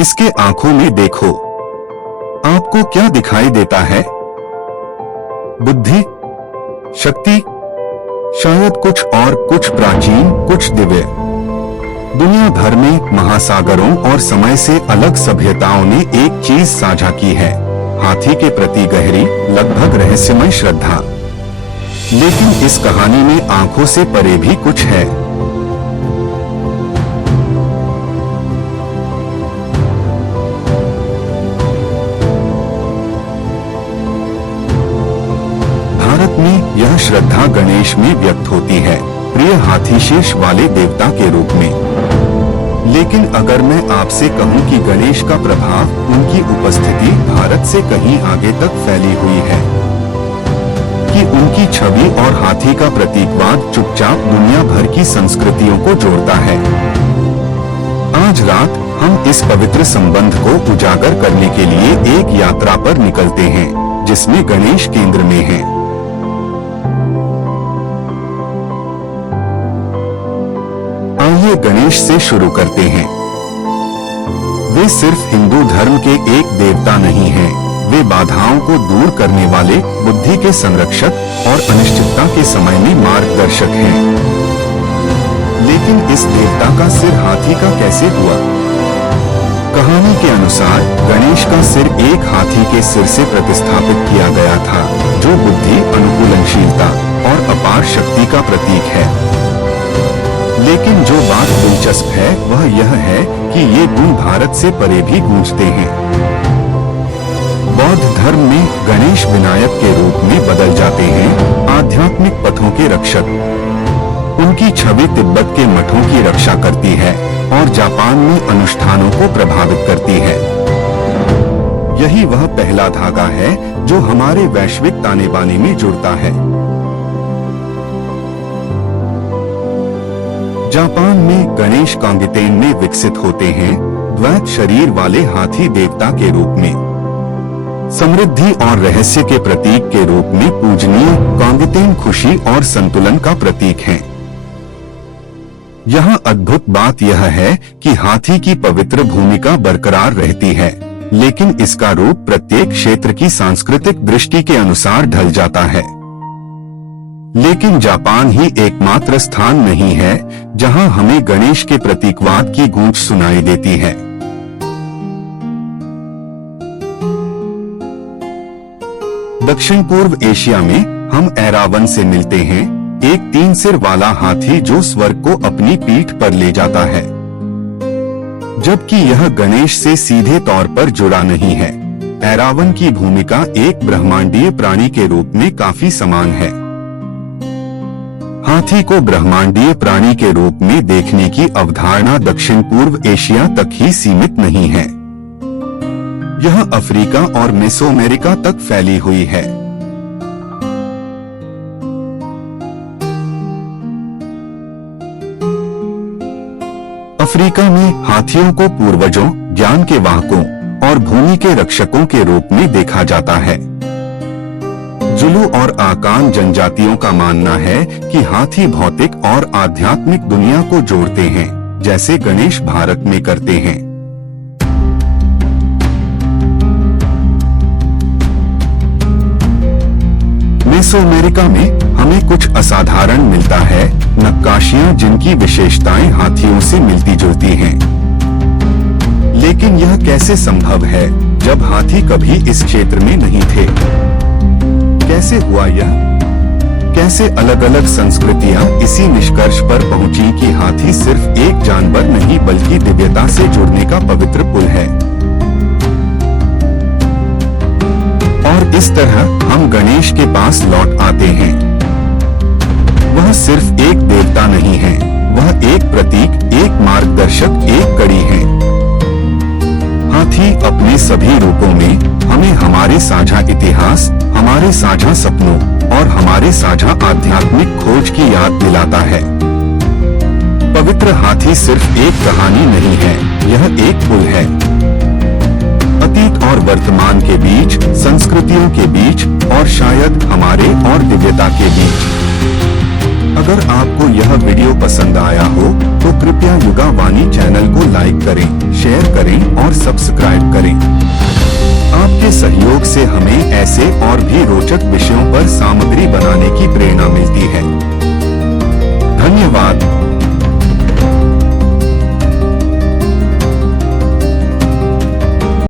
इसके आंखों में देखो, आपको क्या दिखाई देता है? बुद्धि, शक्ति, शायद कुछ और, कुछ प्राचीन, कुछ दिव्य। दुनिया भर में महासागरों और समय से अलग सभ्यताओं ने एक चीज साझा की है, हाथी के प्रति गहरी, लगभग रहस्यमय श्रद्धा। लेकिन इस कहानी में आंखों से परे भी कुछ है। भारत में यह श्रद्धा गणेश में व्यक्त होती है, प्रिय हाथी शीर्ष वाले देवता के रूप में। लेकिन अगर मैं आपसे कहूं कि गणेश का प्रभाव, उनकी उपस्थिति भारत से कहीं आगे तक फैली हुई है, कि उनकी छवि और हाथी का प्रतीकवाद चुपचाप दुनिया भर की संस्कृतियों को जोड़ता है। आज रात हम इस पवित्र संबंध को उजागर करने के लिए एक यात्रा पर निकलते हैं, जिसमें गणेश केंद्र में है। आइए गणेश से शुरू करते हैं। वे सिर्फ हिंदू धर्म के एक देवता नहीं हैं, वे बाधाओं को दूर करने वाले, बुद्धि के संरक्षक और अनिश्चितता के समय में मार्गदर्शक हैं। लेकिन इस देवता का सिर हाथी का कैसे हुआ? कहानी के अनुसार गणेश का सिर एक हाथी के सिर से प्रतिस्थापित किया गया था, जो बुद्धि, अनुकूलनशीलता और अपार शक्ति का प्रतीक है। लेकिन जो बात दिलचस्प है वह यह है कि ये गुण भारत से परे भी गूंजते हैं। बौद्ध धर्म में गणेश विनायक के रूप में बदल जाते हैं, आध्यात्मिक पथों के रक्षक। उनकी छवि तिब्बत के मठों की रक्षा करती है और जापान में अनुष्ठानों को प्रभावित करती है। यही वह पहला धागा है जो हमारे वैश्विक ताने बाने में जुड़ता है। जापान में गणेश कांगितेन में विकसित होते हैं, द्वैत शरीर वाले हाथी देवता के रूप में। समृद्धि और रहस्य के प्रतीक के रूप में पूजनीय कांगितेन खुशी और संतुलन का प्रतीक हैं। यहाँ अद्भुत बात यह है कि हाथी की पवित्र भूमिका बरकरार रहती है, लेकिन इसका रूप प्रत्येक क्षेत्र की सांस्कृतिक दृष्टि के अनुसार ढल जाता है। लेकिन जापान ही एकमात्र स्थान नहीं है जहां हमें गणेश के प्रतीकवाद की गूंज सुनाई देती है। दक्षिण पूर्व एशिया में हम ऐरावन से मिलते हैं, एक 3 सिर वाला हाथी जो स्वर्ग को अपनी पीठ पर ले जाता है। जबकि यह गणेश से सीधे तौर पर जुड़ा नहीं है, ऐरावन की भूमिका एक ब्रह्मांडीय प्राणी के रूप में काफी समान है। हाथी को ब्रह्मांडीय प्राणी के रूप में देखने की अवधारणा दक्षिण पूर्व एशिया तक ही सीमित नहीं है, यह अफ्रीका और मेसोअमेरिका तक फैली हुई है। अफ्रीका में हाथियों को पूर्वजों, ज्ञान के वाहकों और भूमि के रक्षकों के रूप में देखा जाता है। जुलू और आकान जनजातियों का मानना है कि हाथी भौतिक और आध्यात्मिक दुनिया को जोड़ते हैं, जैसे गणेश भारत में करते हैं। मेसोअमेरिका में हमें कुछ असाधारण मिलता है, नक्काशियां जिनकी विशेषताएं हाथियों से मिलती जुलती हैं। लेकिन यह कैसे संभव है जब हाथी कभी इस क्षेत्र में नहीं थे? कैसे हुआ यह? कैसे अलग अलग संस्कृतियां इसी निष्कर्ष पर पहुंची कि हाथी सिर्फ एक जानवर नहीं बल्कि दिव्यता से जुड़ने का पवित्र पुल है? और इस तरह हम गणेश के पास लौट आते हैं। वह सिर्फ एक देवता नहीं है, वह एक प्रतीक, एक मार्गदर्शक, एक कड़ी है। हाथी अपने सभी रूपों में हमें हमारे साझा इतिहास, हमारे साझा सपनों और हमारे साझा आध्यात्मिक खोज की याद दिलाता है। पवित्र हाथी सिर्फ एक कहानी नहीं है, यह एक पुल है। अतीत और वर्तमान के बीच, संस्कृतियों के बीच और शायद हमारे और दिव्यता के बीच। अगर आपको यह वीडियो पसंद आया हो तो कृपया युगा वाणी चैनल को लाइक करें, शेयर करें और सब्सक्राइब करें। आपके सहयोग से हमें ऐसे और भी रोचक विषयों पर सामग्री बनाने की प्रेरणा मिलती है। धन्यवाद।